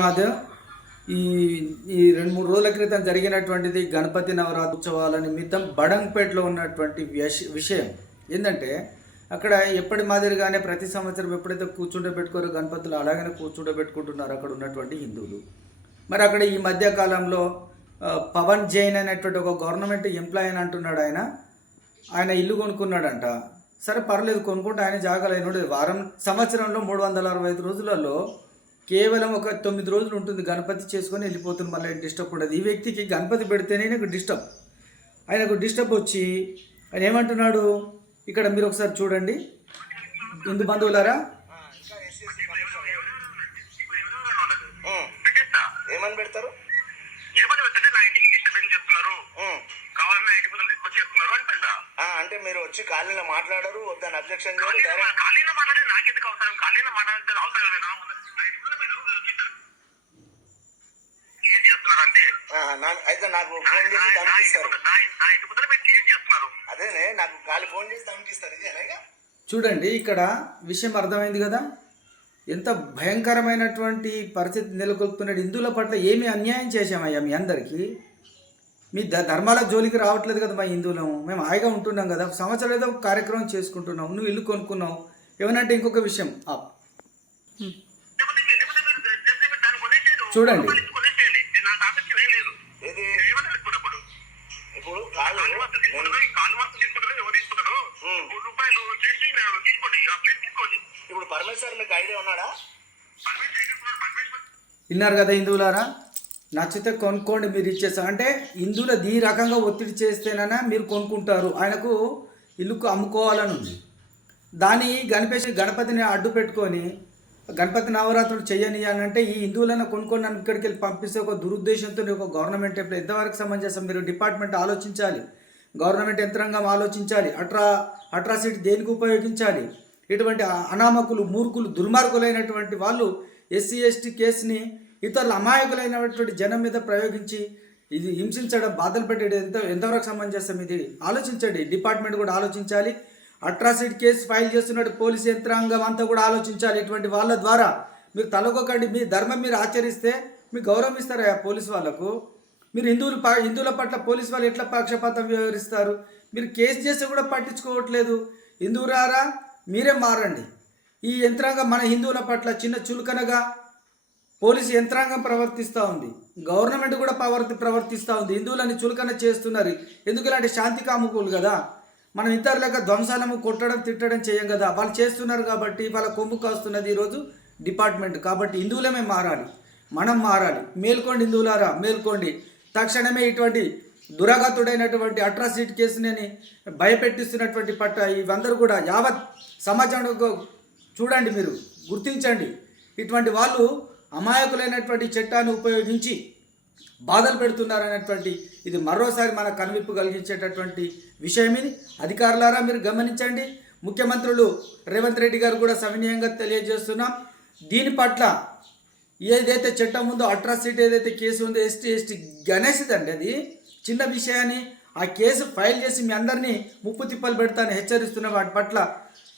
మాధవ్ ఈ ఈ 2-3 రోజుల క్రితం జరిగినటువంటిది గణపతి నవరాత్రి ఉత్సవాల నిమిత్తం బడంగ్పేటలో ఉన్నటువంటి విషయం ఏంటంటే అక్కడ ఎప్పటి మాదిరిగానే ప్రతి సంవత్సరం ఎప్పుడైతే కూర్చుండబెట్టుకోరో గణపతులు అలాగనే కూర్చుండబెట్టుకుంటున్నారు అక్కడ ఉన్నటువంటి హిందువులు. మరి అక్కడ ఈ మధ్య కాలంలో పవన్ జైన్ అనేటువంటి ఒక గవర్నమెంట్ ఎంప్లాయీ అని అంటున్నాడు. ఆయన ఇల్లు కొనుక్కున్నాడంట. సరే పర్లేదు, కొనుక్కుంటే ఆయన జాగాలు అయినోడు సంవత్సరంలో 365 రోజులలో కేవలం ఒక 9 రోజులు ఉంటుంది. గణపతి చేసుకొని వెళ్ళిపోతుంది, మళ్ళీ డిస్టర్బ్ ఉండదు. ఈ వ్యక్తికి గణపతి పెడితేనే నాకు డిస్టర్బ్. ఆయనకు డిస్టర్బ్ వచ్చి ఆయన ఏమంటున్నాడు, ఇక్కడ మీరు ఒకసారి చూడండి హిందూ బంధువులారా. ఏమని పెడతారు? అంటే మీరు వచ్చి కాలనీలో మాట్లాడరు, వద్దని అబ్జెక్షన్ చేయరు. అయితే నాకు ఫోన్ చేసి ధమకిస్తారు. అదేనే నాకు గాలి ఫోన్ చేసి ధమకిస్తారు. ఇదేనా? చూడండి, ఇక్కడ విషయం అర్థమైంది కదా, ఎంత భయంకరమైనటువంటి పరిస్థితి నెలకొల్పుతున్నాడు. హిందువుల పట్ల ఏమి అన్యాయం చేశామయ్యా మీ అందరికీ? మీ ధర్మాల జోలికి రావట్లేదు కదా మా హిందువులము. మేము హాయిగా ఉంటున్నాం కదా, సంవత్సరం ఏదో కార్యక్రమం చేసుకుంటున్నాం. నువ్వు ఇల్లు కొనుక్కున్నావు ఏమనంటే ఇంకొక విషయం. చూడండి, ఇప్పుడు పరమేశ్వర్ మీకు ఐడియా ఉన్నాడా? విన్నారు కదా హిందువులారా, నచ్చితే కొనుక్కోండి మీరు ఇచ్చేస్తా అంటే హిందువులు ఈ రకంగా ఒత్తిడి చేస్తేనైనా మీరు కొనుక్కుంటారు. ఆయనకు ఇల్లు అమ్ముకోవాలని ఉంది. దాని గణపతిని అడ్డు పెట్టుకొని గణపతి నవరాత్రులు చేయనియాలంటే ఈ హిందువులను కొనుక్కొని నన్ను ఇక్కడికి వెళ్ళి పంపిస్తే ఒక దురుద్దేశంతో ఒక గవర్నమెంట్ ఎంతవరకు సమంజసం? మీరు డిపార్ట్మెంట్ ఆలోచించాలి, గవర్నమెంట్ యంత్రాంగం ఆలోచించాలి. అట్రాసిటీ దేనికి ఉపయోగించాలి? ఇటువంటి అనామకులు, మూర్ఖులు, దుర్మార్గులైనటువంటి వాళ్ళు ఎస్సీ ఎస్టీ కేసుని ఇతరుల అమాయకులైనటువంటి జనం మీద ప్రయోగించి ఇది హింసించడం, బాధలు పెట్టడం ఎంతవరకు సమంజసం? ఇది ఆలోచించండి. డిపార్ట్మెంట్ కూడా ఆలోచించాలి. అట్రాసిటీ కేసు ఫైల్ చేస్తున్నట్టు పోలీసు యంత్రాంగం అంతా కూడా ఆలోచించాలి. ఇటువంటి వాళ్ళ ద్వారా మీరు తలకొకండి. మీ ధర్మం మీరు ఆచరిస్తే మీకు గౌరవం ఇస్తారా పోలీసు వాళ్ళకు? మీరు హిందువుల పట్ల పోలీసు వాళ్ళు ఎట్లా పక్షపాతం వ్యవహరిస్తారు? మీరు కేసు చేస్తే కూడా పట్టించుకోవట్లేదు. హిందువులారా మీరే మారండి. ఈ యంత్రాంగం మన హిందువుల పట్ల చిన్న చులకనగా పోలీసు యంత్రాంగం ప్రవర్తిస్తూ ఉంది, గవర్నమెంట్ కూడా ప్రవర్తిస్తూ ఉంది. హిందువులని చులకన చేస్తున్నారు. ఎందుకు? ఇలాంటి శాంతి కాముకులు కదా. మనం ఇతరులకు ధ్వంసాలము కొట్టడం తిట్టడం చేయం కదా. వాళ్ళు చేస్తున్నారు కాబట్టి వాళ్ళ కొమ్ము కాస్తున్నది ఈరోజు డిపార్ట్మెంట్. కాబట్టి హిందువులమే మారాలి, మనం మారాలి. మేల్కోండి హిందువులారా, మేల్కోండి. తక్షణమే ఇటువంటి దురాగతుడైనటువంటి అట్రాసిటీ కేసుని భయపెట్టిస్తున్నటువంటి పట్ల ఇవందరూ కూడా యావత్ సమాజంలో చూడండి, మీరు గుర్తించండి. ఇటువంటి వాళ్ళు అమాయకులైనటువంటి చట్టాన్ని ఉపయోగించి బాధలు పెడుతున్నారనేటువంటి ఇది మరోసారి మన కనువిప్పు కలిగించేటటువంటి విషయం. ఇది అధికారులారా మీరు గమనించండి. ముఖ్యమంత్రులు రేవంత్ రెడ్డి గారు కూడా సవినయంగా తెలియజేస్తున్నాం. దీని పట్ల ఏదైతే చట్టం ఉందో, అట్రాసిటీ ఏదైతే కేసు ఉందో ఎస్టీ గణేష్దండి, అది చిన్న విషయాన్ని ఆ కేసు ఫైల్ చేసి మీ అందరినీ ముప్పు తిప్పలు పెడతానని హెచ్చరిస్తున్న వాటి పట్ల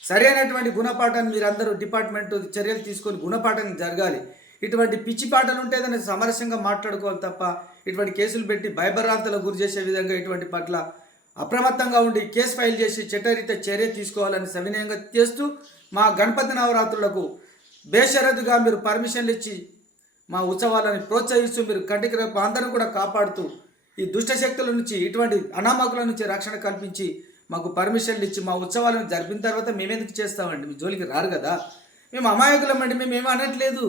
సరైనటువంటి గుణపాఠాన్ని మీరందరూ డిపార్ట్మెంట్ చర్యలు తీసుకొని గుణపాఠం జరగాలి. ఇటువంటి పిచ్చి పాటలు ఉంటే దాన్ని సమరస్యంగా మాట్లాడుకోవాలి తప్ప ఇటువంటి కేసులు పెట్టి భయభ్రాంతలకు గురి చేసే విధంగా ఇటువంటి పట్ల అప్రమత్తంగా ఉండి కేసు ఫైల్ చేసి చట్టరీత్యా చర్య తీసుకోవాలని సవినయంగా చేస్తూ మా గణపతి నవరాత్రులకు బేషరతుగా మీరు పర్మిషన్లు ఇచ్చి మా ఉత్సవాలను ప్రోత్సహిస్తూ మీరు కంటికి అందరూ కూడా కాపాడుతూ ఈ దుష్టశక్తుల నుంచి, ఇటువంటి అనామకుల నుంచి రక్షణ కల్పించి మాకు పర్మిషన్లు ఇచ్చి మా ఉత్సవాలను జరిపిన తర్వాత మేమెందుకు చేస్తామండి? మీ జోలికి రారు కదా. మేము అమాయకులమండి, మేము ఏమీ అనట్లేదు.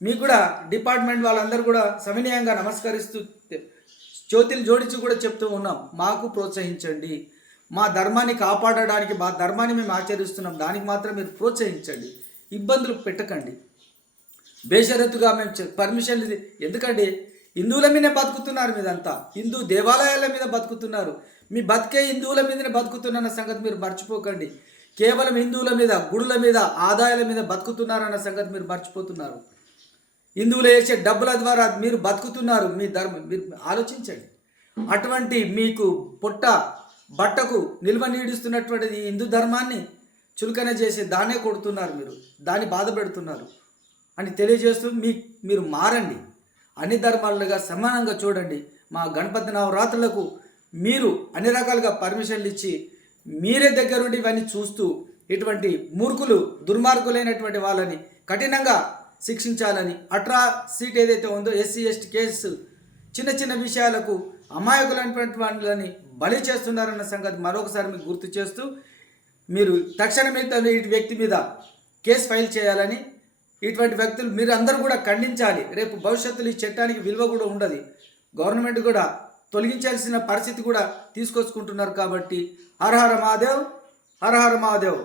మీకు కూడా డిపార్ట్మెంట్ వాళ్ళందరూ కూడా సవినయంగా నమస్కరిస్తూ జ్యోతిలు జోడించి కూడా చెప్తూ ఉన్నాం, మాకు ప్రోత్సహించండి. మా ధర్మాన్ని కాపాడడానికి, మా ధర్మాన్ని మేము ఆచరిస్తున్నాం, దానికి మాత్రం మీరు ప్రోత్సహించండి, ఇబ్బందులు పెట్టకండి. బేషరతుగా మేము పర్మిషన్లు ఎందుకండి? హిందువుల మీదనే బతుకుతున్నారు, మీదంతా హిందూ దేవాలయాల మీద బతుకుతున్నారు. మీ బతికే హిందువుల మీదనే బతుకుతున్నారన్న సంగతి మీరు మర్చిపోకండి. కేవలం హిందువుల మీద, గుడుల మీద, ఆదాయాల మీద బతుకుతున్నారన్న సంగతి మీరు మర్చిపోతున్నారు. హిందువులు వేసే డబ్బుల ద్వారా మీరు బతుకుతున్నారు. మీ ధర్మం మీరు ఆలోచించండి. అటువంటి మీకు పొట్ట బట్టకు నిల్వ నీడిస్తున్నటువంటిది హిందూ ధర్మాన్ని చులకన చేసి దాన్నే కొడుతున్నారు, మీరు దాన్ని బాధ పెడుతున్నారు. అని తెలియజేస్తూ మీరు మారండి, అన్ని ధర్మాలుగా సమానంగా చూడండి. మా గణపతి నవరాత్రులకు మీరు అన్ని రకాలుగా పర్మిషన్లు ఇచ్చి మీరే దగ్గరుండి ఇవన్నీ చూస్తూ ఇటువంటి మూర్ఖులు దుర్మార్గులైనటువంటి వాళ్ళని కఠినంగా శిక్షించాలని, అట్రాసిటీ ఏదైతే ఉందో ఎస్సీ ఎస్టీ కేసు చిన్న చిన్న విషయాలకు అమాయకులైనటువంటి వాళ్ళని బలి చేస్తున్నారన్న సంగతి మరొకసారి మీకు గుర్తు చేస్తూ మీరు తక్షణమే ఇటు వ్యక్తి మీద కేసు ఫైల్ చేయాలని, ఇటువంటి వ్యక్తులు మీరు అందరూ కూడా ఖండించాలి. రేపు భవిష్యత్తులో ఈ చట్టానికి విలువ కూడా ఉండదు, గవర్నమెంట్ కూడా తొలగించాల్సిన పరిస్థితి కూడా తీసుకొచ్చుకుంటున్నారు. కాబట్టి హర హర మహాదేవ్, హర హర మహాదేవ్.